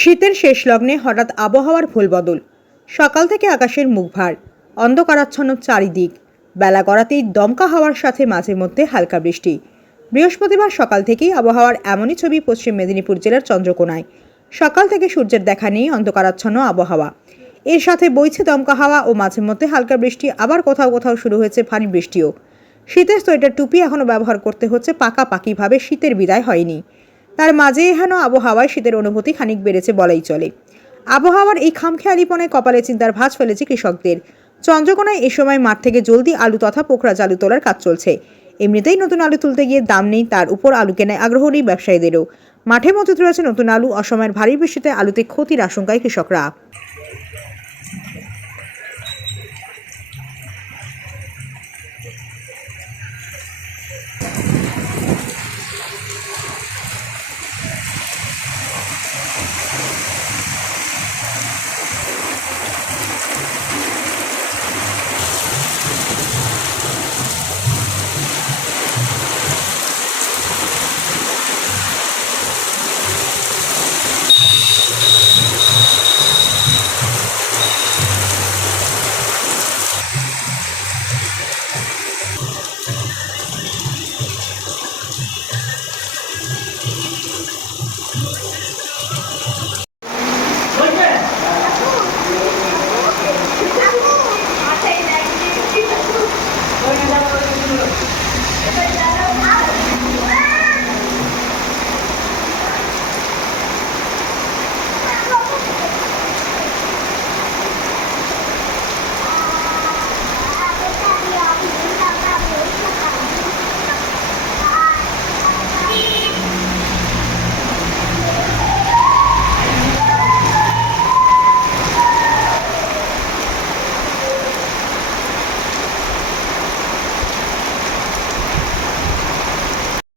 শীতের শেষ লগ্নে হঠাৎ আবহাওয়ার ভুল বদল সকাল থেকে আকাশের মুখ ভার অন্ধকারাচ্ছন্ন চারিদিক, বেলা গড়াতেই দমকা হাওয়ার সাথে মাঝে মধ্যে হালকা বৃষ্টি। বৃহস্পতিবার সকাল থেকেই আবহাওয়ার এমনই ছবি পশ্চিম মেদিনীপুর জেলার চন্দ্রকোনায়। সকাল থেকে সূর্যের দেখা নেই অন্ধকারাচ্ছন্ন আবহাওয়া। এর সাথে বইছে দমকা হাওয়া ও মাঝে মধ্যে হালকা বৃষ্টি, আবার কোথাও কোথাও শুরু হয়েছে ভারী বৃষ্টিও। শীতের সোয়েটার টুপি এখনও ব্যবহার করতে হচ্ছে পাকাপাকিভাবে, শীতের বিদায় হয়নি। তার মাঝে এহেন আবহাওয়ায় শীতের অনুভূতি খানিক বেড়েছে বলাই চলে। আবহাওয়ার এই খামখেয়ালিপনায় কপালে চিন্তার ভাঁজ ফেলেছে কৃষকদের। চন্দ্রকোনায় এ সময় মাঠ থেকে জলদি আলু তথা পোখরা চালু তোলার কাজ চলছে। এমনিতেই নতুন আলু তুলতে গিয়ে দাম নেই, তার উপর আলু কেনায় আগ্রহ নেই ব্যবসায়ীদেরও। মাঠে মজুত রয়েছে নতুন আলু, অসময়ের ভারী বৃষ্টিতে আলুতে ক্ষতির আশঙ্কায় কৃষকরা।